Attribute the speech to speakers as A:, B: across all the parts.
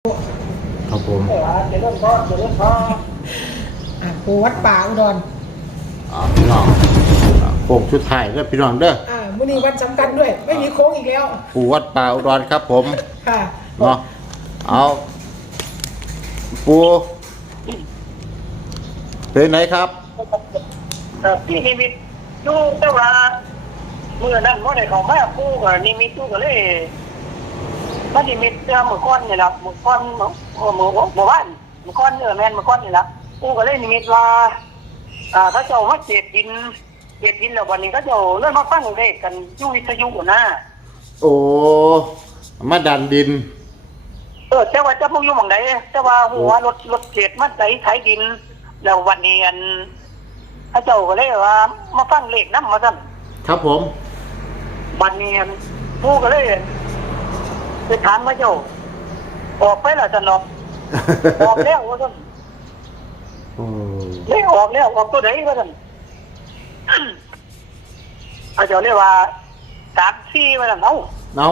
A: ครับผม
B: จะเริ่มพอ
C: ปูวัดป่าอุดร
A: พี่น้องโค้งชุดไทยเด้อพี่น้องเด้อ
C: มื้อนี้วันสำคัญด้วยไม่มีโค้งอีกแล้ว
A: ปูวัดป่าอุดรครับผม
C: ค่ะ
A: เนาะเอาปูเป็นไหนครับ
B: พี่นิมิตดูแต่ว่าเมื่อนั้นเมื่อไหร่เขามาคู่กับนิมิตดูก็เลยมันนิมิตเจอมือก้อนนี่แหละมือก้อนมือบ้านมือก้อนแม่นมือก้อนนี่แหละคู่ก็เลยนิมิตว่าถ้าเจ้ามาเจ็ดดินแล้ววันนี้ก็เจ้าเริ่มมาฟังเลขกันยูวิทยุนะ
A: โอ้มาดันดิน
B: แต่ว่าเจ้าพวกอยู่หม่องไหนแต่ว่าหัวรถเจ็ดมาใส่ไถดินแล้ววันนี้พระเจ้าก็เลยว่ามาฟังเลขน้ำมาสั่น
A: ครับผม
B: วันนี้ผู้ก็เลยไปถามพระเจ้าออกไปแล้วสั่นออกออกแล้วว่าสั่นเลยออกแล้วออกตัวไหนว่าสั่นพระเจ้าเรียกว่า3-4ว่าสั่น
A: เอา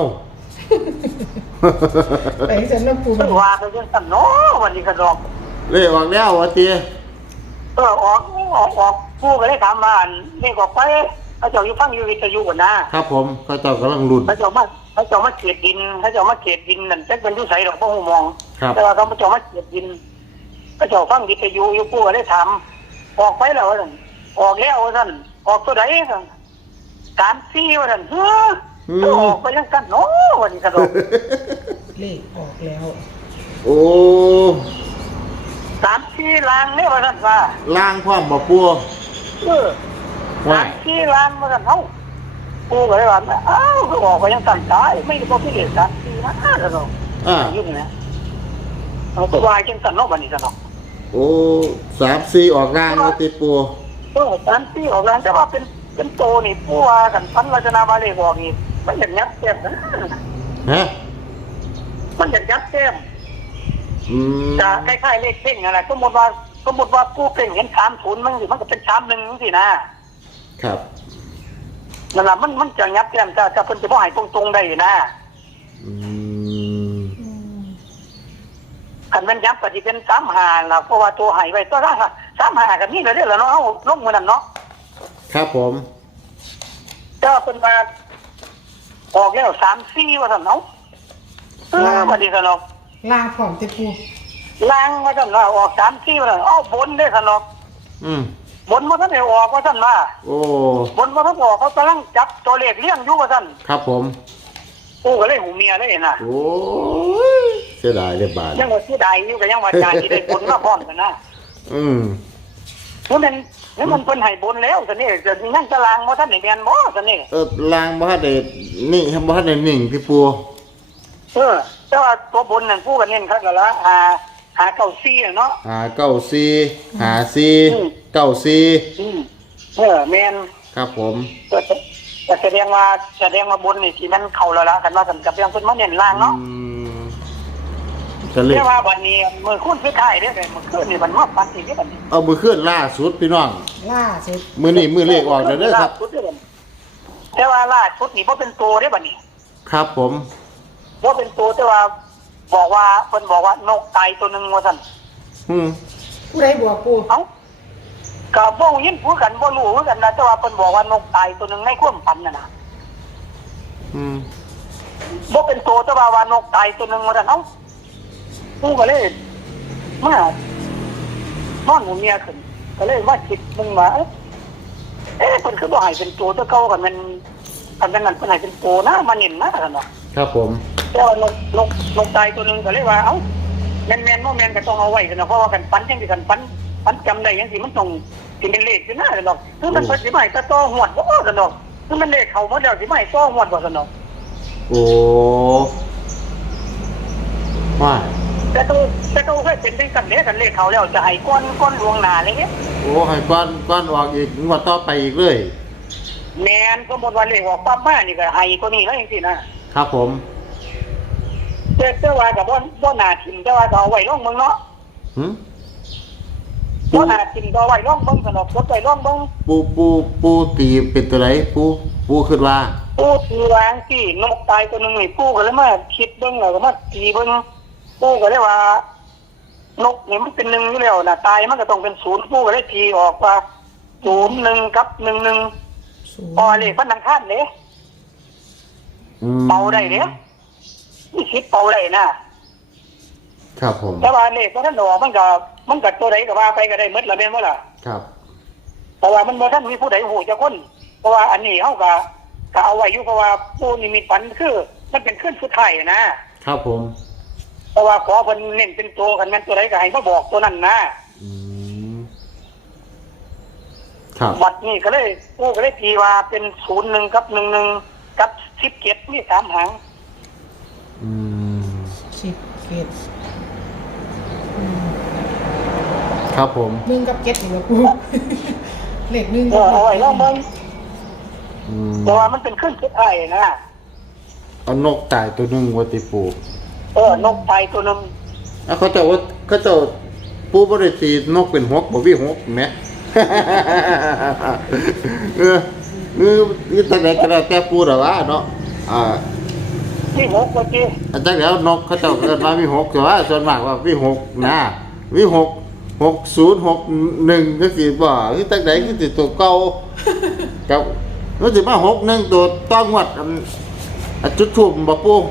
C: ไปเสร็จแล้วปู
B: ว่าไปจนสั่นเนาะวันนี้ก็ดอก
A: เลยออกแล้ววะเจี๊ย
B: ออกผู้ก็เลยถามมาเลขออกไปพระเจ้าอยู่ฟังอยู่วิทยุนะครับ
A: ผมพระเจ้ากำลังลุ้น
B: พระเจ้ามาเขตดินนั่นเป็นอยู่ไสดอกบ่ฮู้มองแต่ว่าพระเจ้ามาเขตดินพระเจ้าฟังวิทยุอยู่ผู้ก็เลยถามออกไปแล้วว่าซั่นออกแล้วว่าซั่นออกตัวใดซั่น3-4ว่าซั่นเฮ้อออกไปจังซั่นเนาะวันนี้ก็ดอก
C: เลขออกแล้ว
A: โอ้
B: 3-4ล้างเนี่ยว่าซั่นว่า
A: ล้างพร้อมบ่ปัว
B: 3-4ล้างว่าซั่นเฮาปูก็เลยว่าอ้าวก็ออกไปจังซั่นตายไม่ได้บ่มีเลข3-4นะซั่นเนาะอยู่นี่นะเอาตัววายจังซั่นเนาะวันนี้ซั่นเนาะ
A: โอ้3-4ออกล้างว่าติปัว
B: 3-4ออกล้างแต่ว่าเป็นโตนี่ปูว่ากันพันรัชนาบาเลขออกนี่มันจะยัดแต้มนะ
A: ฮะ
B: มันจะยัดแต้มจะคล้ายๆเลขเพ่งอะไรสมมติว่าปูเพ่งเห็น30มันก็เป็น31จังซี่นะครับนั่นล่ะมันจะยัดแต้มจะเพิ่นจะบ่ให้ตรงๆได้นะคันมันยับก็สิเป็น35ล่ะเพราะว่าตัวให้ไว้ตัวละ35ก็มีแล้วเด้อล่ะเนาะเฮาลงมื้อนั้นเนาะ
A: ครับผม
B: ก็เป็นมาออกแล้ว3-4ว่าซั่นเนาะวันนี้ซั่นเนาะ
C: ลาพร้อมติปู
B: ล้างว่าซั่นว่าออก3-4ว่าซั่นอ้อบนได้ซั่นเนาะบนบ่ทันได้ออกว่าซั่นว่า
A: โอ้
B: บนบ่ทันออกเขากำลังจับตัวเลขเลี้ยงอยู่ว่าซั่น
A: ครับผม
B: กูก็เลยหูเมียเลยน่ะ
A: โอ้ยเสียดายเด้บาด
B: ยังว่าเสียดายอยู่ก็ยังว่าจานสิได้บนมาพร้อมกันนะมันเพิ่นให้บนแล้วซั่นนี่จะนั่งตารางบ่ทันได้แม่นบ่ซั่นนี่
A: ลางบ่ทันได้นี่บ่ทันได้นิ่งพี่ปัว
B: แต่ว่าตัวบนนั่นผู้ก็เน้นคักแล้วล่ะหา94เนาะ
A: 94 54 94
B: แม่น
A: ครับผม
B: แต่แสดงว่าบนนี่ที่มันเข้าแล้วล่ะกันว่ากันกับยังเพิ่นมาเน้นล่างเนาะ
A: ก็เลย
B: แต่ว่าวันนี้มื้อคุณสุดท้ายเด้อมื้อคืนนี่มันมาปันอีกเด้อบัดนี้
A: มื้อคืนล่าสุดพี่น้อง
C: ล่าสุด
A: มื้อนี้มื้อเลขออกแล้วเด้อครับ
B: แต่ว่าล่าสุดนี่บ่เป็นตัวเด้อบัดนี้
A: ครับผม
B: บ่เป็นตัวแต่ว่าบอกว่าเพิ่นบอกว่านกตายตัวนึงว่าซั่น
C: ผู้ใดบอกปู
B: เอ้าก็บ่ยินพูดกันบ่รู้คือกันนะแต่ว่าเพิ่นบอกว่านกตายตัวนึงในความฝันน่ะนะบ่เป็นตัวแต่ว่านกตายตัวนึงว่าซั่นเอ้ากูก็เลยมานอนหูเมียขึ้นก็เลยว่าคิดมึงว่าเพิ่นคือบ่ให้เป็นตัวตัวเก่ากันมันอันนั้นเพิ่นให้เป็นตัวนะมาเน้นนะซั่นเนาะ
A: ครับผม
B: แต่ว่านกตายตัวนึงก็เลยว่าเอ้าแม่นบ่แม่นก็ต้องเอาไว้ซั่นเนาะเพราะว่ากันฝันจังซี่กันฝันจำได้จังซี่มันต้องสิเป็นเลขอยู่นะซั่นเนาะคือมันเพิ่นสิมาให้ต่อหวดบ่ซั่นเนาะคือมันเลขเข้าหมดแล้วสิมาให้ต่อหวดบ่ซั่นเนาะ
A: โอ้ว่า
B: แต่ตัวเคยเป็นจังซั่นเด้กันเลขเข้าแล้วจะให้ก้อนลวงหน้าเลยเด้
A: โอ้ให้ก้อนออกอีกงวดต่อไปอีกเลย
B: แม่นสมมุติว่าเลขออกปั๊บมานี่ก็ให้กว่านี้แล้วจังซี่นะครับ
A: ผม
B: แต่ว่าก็บ่น่าทิ่มแต่ว่าเอาไว้ลงเบิ่งเนาะบ่น่าทิ่มเอาไว้ลงเบิ่งซั่นเนาะกดไว้ลงเบิ่ง
A: ปูตีเป็นตัวไหนปูคิดว่า
B: ปูตีวางสินกตายตัวนึงนี่ปูก็เลยมาคิดเบิ่งแล้วก็มาตีเบิ่งปู่ก็เลยว่านกนี่มันเป็นหนึ่งอยู่แล้วนะตายมันก็ต้องเป็นศูนย์ปู่ก็เลยตีออกว่า01กับ11
C: ศูนย์
B: พอเลขมันดังคาดเด้เป่าได้เด้มีสิทธิ์เป่าได้นะครับ
A: ผม
B: แต่ว่าเลขบ่ทันออกมันก็ตัวใดก็ว่าไปก็ได้หมดละแม่นบ่ล่ะ
A: ครับ
B: เพราะว่ามันบ่ทันมีผู้ใดฮู้จักคนเพราะว่าอันนี้เฮาก็เอาไว้อยู่เพราะว่าปู่นี่มีฝันคือมันเป็นคืนสุดท้ายนะครับ
A: ผม
B: เพราะว่าขอเพิ่นเน้นเป็นตัวกันแม่นตัวใดก็ให้มาบอกตัวนั้นนะ
A: อืมครับ
B: บัดนี้ก็เลยปู่ก็เลยตีว่าเป็น01กับ11กับ17มี3หาง
A: อืม
C: 10เกต
A: ครับผม
C: 1กับ7นี่บ่ปู เลข1
B: เอาไว้ลองเบิ่ง
A: อืม
B: เพราะว่ามันเป็นคืนสุดท้ายนะ
A: เอานกตายตัวหนึงวัติปู
B: นกตายตัวนึง
A: อ่ะเขาเจะว่าเขาเจะปูบริตีนกเป็นหกบ่วิหกแหม นี่ตั้งแต่กระแต่ปูหรอวะเนาะ
B: ที่6เมื่อกี้
A: อาจารย์แล้วนกเขาเจ้าเกิดมาวิหกแต่ว่าส่วนมากว่าวิหกนะวิหก6061ก็สิบ่คือตั้งแต่คือสิตัวเก่ากับรู้สึกว่า61ตัวต้องงวดจุดทูบบ่ปู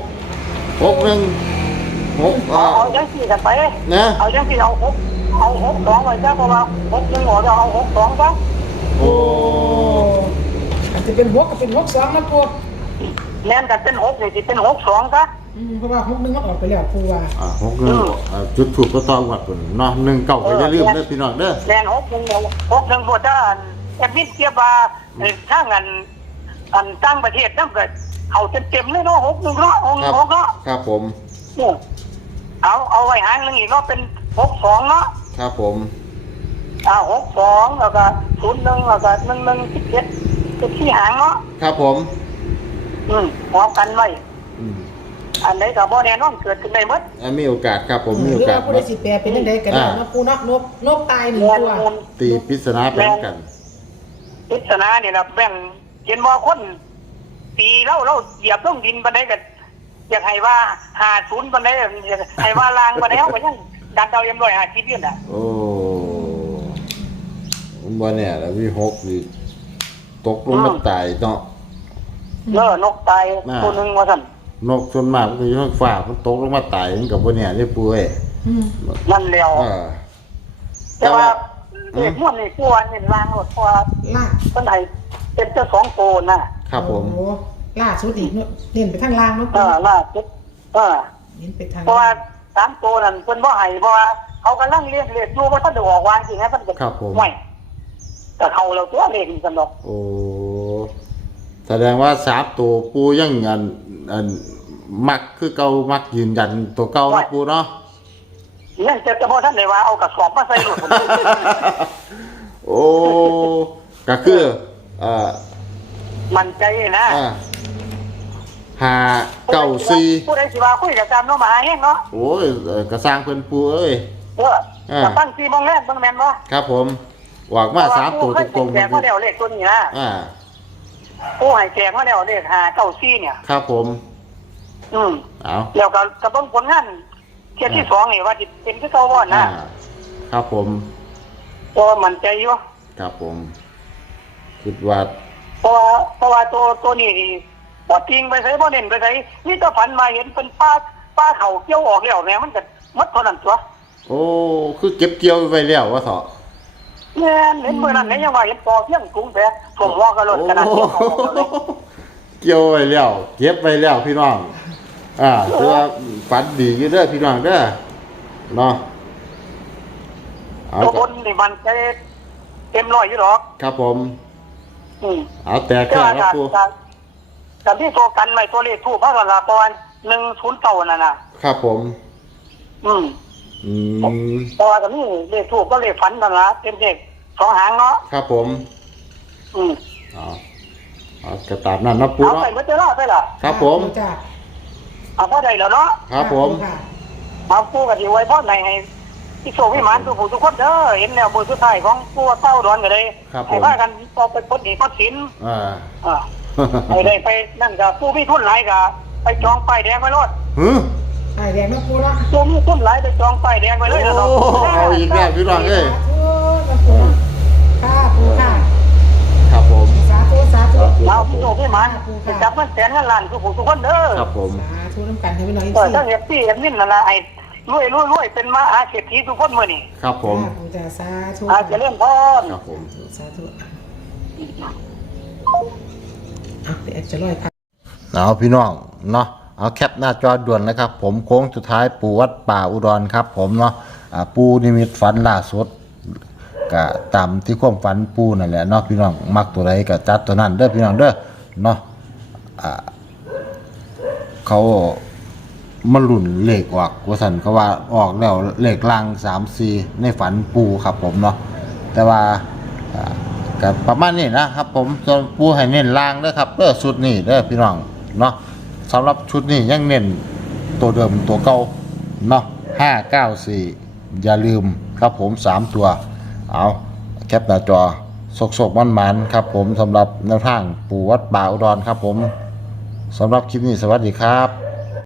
A: 61
B: เอาจังซี่กันไป
A: นะ
B: เอาจังซี่เอา62ไว้จ้ะเพราะว่า61ออกเอา62ซะ
A: โอ้
C: อาจจะเป็น6ก็เป็น62นะปู
B: แม่นกันเป็น6นี่สิเป็น62ซะ
C: เพราะว่า61มันออกไปแล้วปูว่า
A: 61จุดทูบก็ต้องงวดพุ่นเนาะ19ก็อย่าลืมเด้อพี่น้องเด้อ
B: แม่น61บ่จ้าแอดมินเทียบว่าทางอันต่างประเทศนำก็เอาเต็มๆเลยเนาะ61เนาะ6เนาะ
A: ครับผม
B: เอาไว้หางนึงอีกเนาะเป็น62เนาะ
A: ครับผม
B: 62แล้วก็01แล้วก็11 17เป็นที่หางเนาะ
A: ครับผม
B: พร้อมกันไว้
A: อืม
B: อันไหนก็บ่แน่นอนเกิดขึ้นได้หมด
A: มีโอกาสครับผมมีโอกาส
C: ผู้ใดสิแปลเป็นจังได๋ก็ได้เนาะปูเนาะนกตาย1ตัว
A: ตีปริศนาแบ่งกัน
B: ปริศนานี่นะแบ่งเห็นบ่คนตีเราเหยียบลงดินบันไดก็อยากให้ว่า50บันไดอยากให้ว่าลางบันไดเฮาก็ยังดันเอาเอ็ม150อยู่น่ะ
A: โอ้บ่เนี่ยแล้ววิหกนี่ตกลงมาตายเนาะ
B: นกตายตัวนึงว่าซั่น
A: นกส่วนมากมันอยู่ข้างฟ้ามันตกลงมาตายมันก็บ่เนี่ยได้ปูเอ้ย
B: นั่นแล้ว แต่ว่า
A: อื
B: เด็
A: ม
B: กม่วนนี่ผู้ว่านี่ลางรถเพราะว่า
C: ล่า
B: เพิ่นให้เป็นเจ้า2โตน่ะ
A: ครับผม
C: โอ้ล่าสุดอีกเนาะเน้นไปทางล่างเนาะปู
B: ล่าสุด
C: เน้นไปทาง
B: เพราะว่า3โตนั่นเพิ่นบ่ให้เพราะว่าเขากำลังเรียกอยู่ว่าท่านได้ออกวางจริงนะเพิ่นก็
A: ครับผม
B: ไม่แต่เขาเราตัวเลขนี่ซั่นดอก
A: โอ้แสดงว่า3ตัวปูยังอันมักคือเก่ามักยืนยันตัวเก่านะปูเนาะ
B: ยังจะบ่ท่านได้ว่าเอากระสอบมาใส่รถ
A: โอ้ก็คือ
B: มันใจนะ
A: 594
B: ผู้ใดสิว่าคุยกับตามเนาะมาแฮงเนาะ
A: โอ้ยกระสร้างเพิ่นปูเอ้ย
B: ก็ตั้ง4โมงแรกเบิ่งแม่นบ่
A: ครับผมออกมา3ตัวตรงๆ
B: แจกมาแล้วเลขตัวนี้นะ ผู้ให้แจกมาแล้วเลข594เนี่ย
A: ครับผม เอา
B: แล้วก็เบิ่งผลงานเที่ยที่2นี่ว่าสิเป็นคือเก่าบ่นะครับ
A: ผม
B: ก็มั่นใจอยู่
A: ครับผมคิดว่า
B: เพราะว่าตัวนี้นี่บ่ทิ้งไปไสบ่เน้นไปไสนี่ก็ฝันมาเห็นเป็นป้าเขาเกี่ยวออกแล้วแม่มันก็หมดเท่านั้นตัว
A: โอ้คือเก็บเกี่ยวไว้แล้วว่าเถาะ
B: แม่นเห็นมื้อนั้นแม่ยังว่าเห็นปอเที่ยงกรุงแท้สมว่าก็ลดขนาดเที่ยงเขาเลย
A: เกี่ยวไว้แล้วเก็บไว้แล้วพี่น้องถือว่าฝันดีอยู่เด้อพี่น้องเด้อเนาะเอา
B: ตัวบนนี่มันใจเต็มร้อยอยู่หรอก
A: ครับผมเอาแต่แค่ครับครู
B: แต่ที่ตัวกันไว้ตัวเลขถูกเพราะว่าละประมาณ109นั่นน่ะ
A: ครับผม
B: เพราะว่าก็มีเลขถูกก็เลขฝันนั่นล่ะเป็นเลข2หางเนาะ
A: ครับผมเอากระตามนั่นนะปู
B: เอา
A: เนาะ
B: ใส่มื้อเจอล่ะไปล่ะ
A: ครับผม
C: จ้า
B: เอาพอได้แล้วเนาะ
A: ครับผม
B: มาปูก็สิไว้พรให้ที่โชควิมานทุกผู้ทุกคนเด้อเห็นแล้วมือสุดท้ายของปู่เต้าดอนก็ได้ให้พากันต่อไปปลดหนี้ปลดสินไปได้ไปนั่นก็ผู้มีทุนหลายก็ไปจองป้ายแดงไว้รถ
C: ป้ายแดงนะปูเนาะ
B: ตัวมีคนหลายไปจองป้ายแดงไปเลยนะเนาะ
A: โอ้เอาอีกแล้วพี่น้องเอ้ย
C: สาธุนะปูค่ะปูค่ะ
A: ครับผม
C: สาธุสาธุ
B: เราพี่โตพี่มันจะจับมันแสนเงินล้านทุกคนเด้อ
A: ครับผม
C: สาธุน้ำกันให้พี่น้องอีก
B: ถ้าเอฟซีเอฟนี่นั่นละไอ้รวยเป็นมาอาเศรษฐีทุกคนมื้อนี้
A: ครับผม
C: ปูจะสาธุ
B: อาจจะเล่นพร
A: ครับผม
C: สาธุเดี๋ยวจะลอยค่ะ
A: เอาพี่น้องเนาะเอาแคปหน้าจอด่วนนะครับ ผมโค้งสุดท้ายปู่วัดป่าอุดรครับ ผมเนาะปูนิมิตฝันล่าสุดก็ตามที่ความฝันปูนั่นแหละเนาะพี่น้องมักตัวใดก็จัดตัวนั้นเด้อพี่น้องเด้อเนาะเขามาหลุ่นเลขออกว่าสันเขาว่าออกแล้วเลขล่าง3-4ในฝันปูครับผมเนาะแต่ว่ากับประมาณนี้นะครับผมส่วนปูให้เน้นล่างเด้อครับเด้อชุดนี้เด้อพี่น้องเนาะสำหรับชุดนี้ยังเน้นตัวเดิมตัวเก่าเนาะ594อย่าลืมครับผม3ตัวเอาแคปหน้าจอสกๆมันๆครับผมสำหรับแนวทางปู่วัดป่าอุดรครับผมสำหรับคลิปนี้สวัสดีครับ